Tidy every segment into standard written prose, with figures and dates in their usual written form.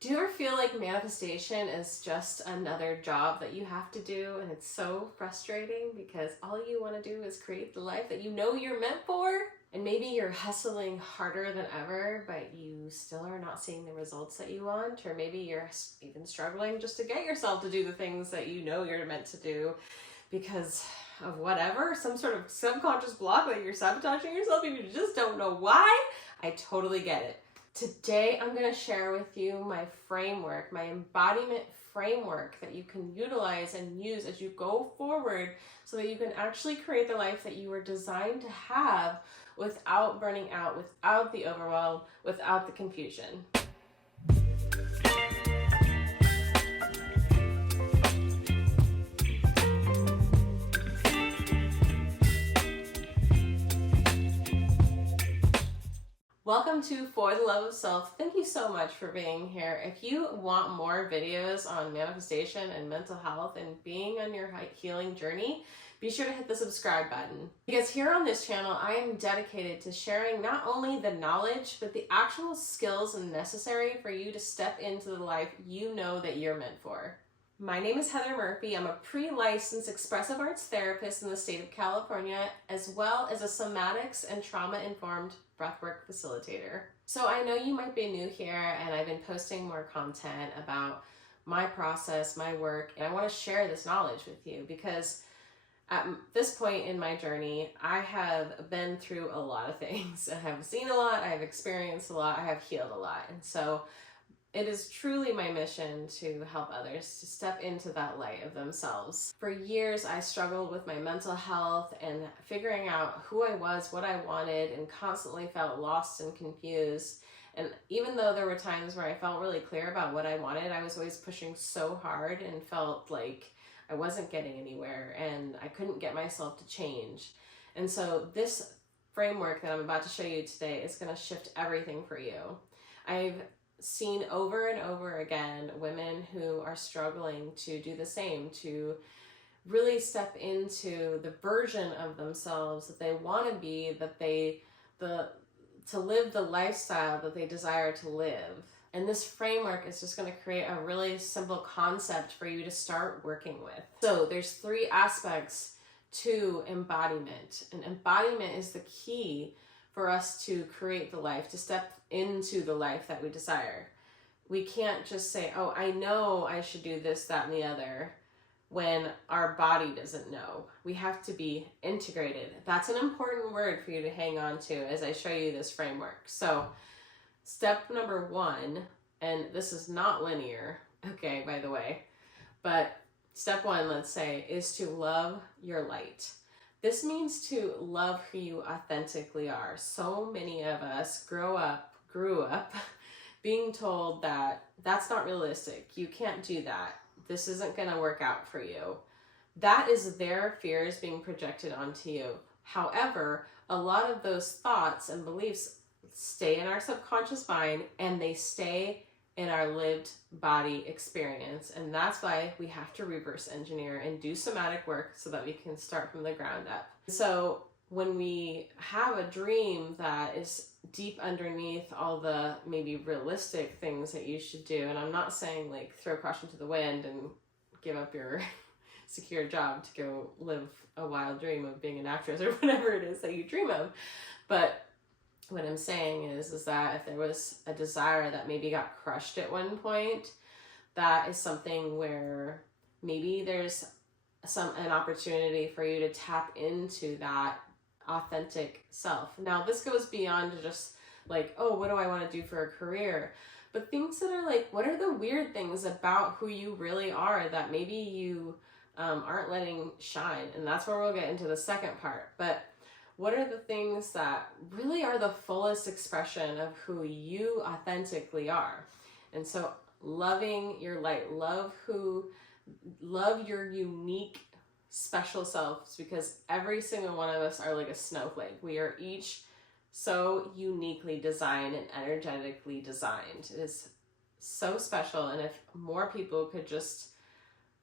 Do you ever feel like manifestation is just another job that you have to do, and it's so frustrating because all you want to do is create the life that you know you're meant for? And maybe you're hustling harder than ever, but you still are not seeing the results that you want, or maybe you're even struggling just to get yourself to do the things that you know you're meant to do because of whatever, some sort of subconscious block that you're sabotaging yourself and you just don't know why. I totally get it. Today, I'm going to share with you my framework, my embodiment framework that you can utilize and use as you go forward so that you can actually create the life that you were designed to have without burning out, without the overwhelm, without the confusion. Welcome to For the Love of Self. Thank you so much for being here. If you want more videos on manifestation and mental health and being on your healing journey, be sure to hit the subscribe button. Because here on this channel, I am dedicated to sharing not only the knowledge, but the actual skills necessary for you to step into the life you know that you're meant for. My name is Heather Murphy. I'm a pre-licensed expressive arts therapist in the state of California, as well as a somatics and trauma-informed breathwork facilitator. So I know you might be new here, and I've been posting more content about my process, my work, and I want to share this knowledge with you because at this point in my journey, I have been through a lot of things. I have seen a lot, I have experienced a lot, I have healed a lot, and so it is truly my mission to help others to step into that light of themselves. For years, I struggled with my mental health and figuring out who I was, what I wanted, and constantly felt lost and confused. And even though there were times where I felt really clear about what I wanted, I was always pushing so hard and felt like I wasn't getting anywhere and I couldn't get myself to change. And so this framework that I'm about to show you today is going to shift everything for you. I've seen over and over again women who are struggling to do the same, to really step into the version of themselves that they want to be, to live the lifestyle that they desire to live. And this framework is just going to create a really simple concept for you to start working with. So there's 3 aspects to embodiment, and embodiment is the key for us to create the life, to step into the life that we desire. We can't just say, oh, I know I should do this, that, and the other, when our body doesn't know. We have to be integrated. That's an important word for you to hang on to as I show you this framework. So step number 1, and this is not linear, okay, by the way, but step 1, let's say, is to love your light. This means to love who you authentically are. So many of us grew up being told that that's not realistic. You can't do that. This isn't going to work out for you. That is their fears being projected onto you. However, a lot of those thoughts and beliefs stay in our subconscious mind and they stay in our lived body experience. And that's why we have to reverse engineer and do somatic work so that we can start from the ground up. So when we have a dream that is deep underneath all the maybe realistic things that you should do, and I'm not saying like throw caution to the wind and give up your secure job to go live a wild dream of being an actress or whatever it is that you dream of, but what I'm saying is that if there was a desire that maybe got crushed at one point, that is something where maybe there's an opportunity for you to tap into that authentic self. Now, this goes beyond just like, oh, what do I want to do for a career? But things that are like, what are the weird things about who you really are that maybe you aren't letting shine? And that's where we'll get into the second part. But what are the things that really are the fullest expression of who you authentically are? And so loving your light, love your unique, special selves, because every single one of us are like a snowflake. We are each so uniquely designed and energetically designed. It is so special. And if more people could just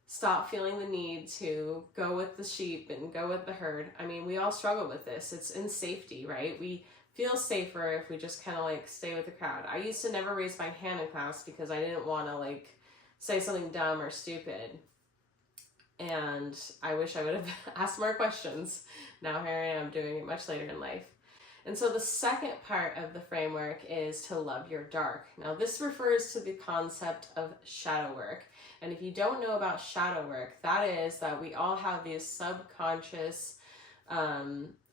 stop feeling the need to go with the sheep and go with the herd. I mean, we all struggle with this. It's in safety, right? We feel safer if we just kind of like stay with the crowd. I used to never raise my hand in class because I didn't want to like say something dumb or stupid. And I wish I would have asked more questions. Now here I am doing it much later in life. And so the second part of the framework is to love your dark. Now this refers to the concept of shadow work. And if you don't know about shadow work, that is that we all have these subconscious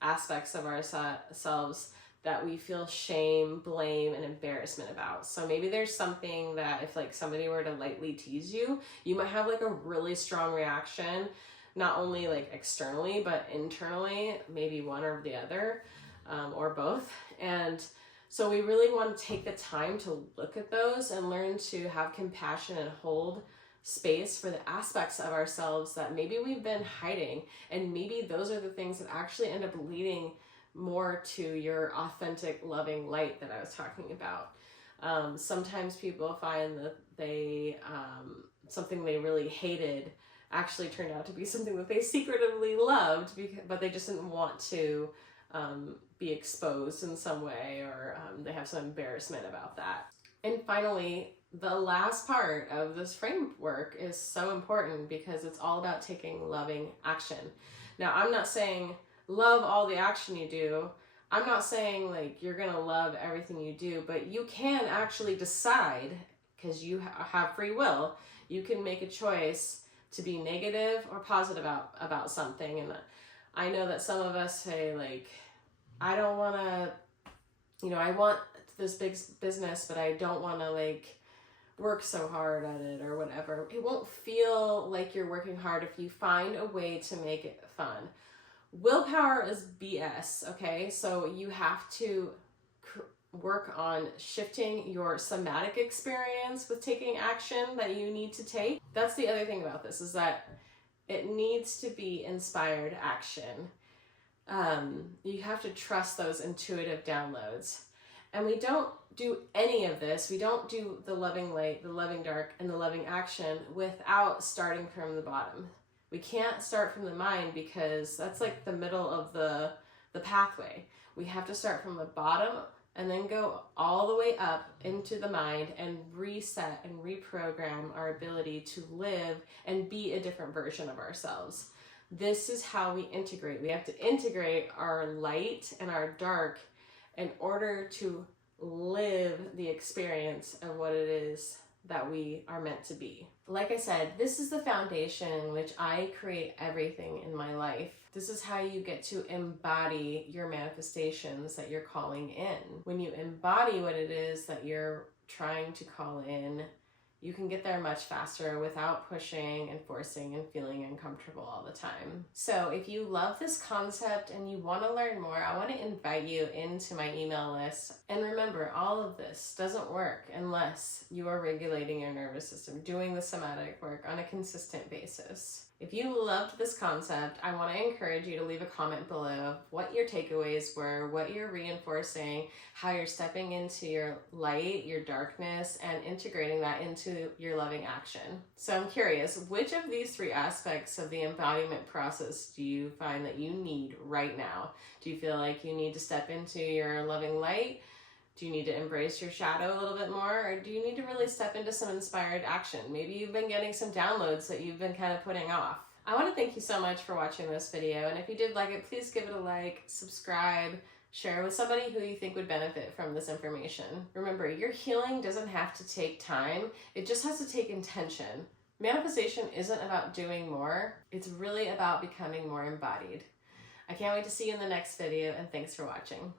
aspects of ourselves that we feel shame, blame, and embarrassment about. So maybe there's something that if like somebody were to lightly tease you, you might have like a really strong reaction, not only like externally, but internally, maybe one or the other, or both. And so we really want to take the time to look at those and learn to have compassion and hold space for the aspects of ourselves that maybe we've been hiding. And maybe those are the things that actually end up leading more to your authentic, loving light that I was talking about. Sometimes people find that they, something they really hated actually turned out to be something that they secretively loved, but they just didn't want to be exposed in some way, or they have some embarrassment about that. And finally, the last part of this framework is so important because it's all about taking loving action. Now, I'm not saying love all the action you do. I'm not saying like you're gonna love everything you do, but you can actually decide, because you have free will, you can make a choice to be negative or positive about something. And I know that some of us say like, I don't want to, I want this big business, but I don't want to like work so hard at it or whatever. It won't feel like you're working hard if you find a way to make it fun. Willpower is BS, okay? So you have to work on shifting your somatic experience with taking action that you need to take. That's the other thing about this, is that it needs to be inspired action. You have to trust those intuitive downloads. And we don't do any of this. We don't do the loving light, the loving dark, and the loving action without starting from the bottom. We can't start from the mind because that's like the middle of the pathway. We have to start from the bottom and then go all the way up into the mind and reset and reprogram our ability to live and be a different version of ourselves. This is how we integrate. We have to integrate our light and our dark in order to live the experience of what it is that we are meant to be. Like I said, this is the foundation in which I create everything in my life. This is how you get to embody your manifestations that you're calling in. When you embody what it is that you're trying to call in, you can get there much faster without pushing and forcing and feeling uncomfortable all the time. So if you love this concept and you want to learn more, I want to invite you into my email list. And remember, all of this doesn't work unless you are regulating your nervous system, doing the somatic work on a consistent basis. If you loved this concept, I want to encourage you to leave a comment below of what your takeaways were, what you're reinforcing, how you're stepping into your light, your darkness, and integrating that into your loving action. So I'm curious, which of these three aspects of the embodiment process do you find that you need right now? Do you feel like you need to step into your loving light? Do you need to embrace your shadow a little bit more? Or do you need to really step into some inspired action? Maybe you've been getting some downloads that you've been kind of putting off. I want to thank you so much for watching this video. And if you did like it, please give it a like, subscribe, share with somebody who you think would benefit from this information. Remember, your healing doesn't have to take time. It just has to take intention. Manifestation isn't about doing more. It's really about becoming more embodied. I can't wait to see you in the next video, and thanks for watching.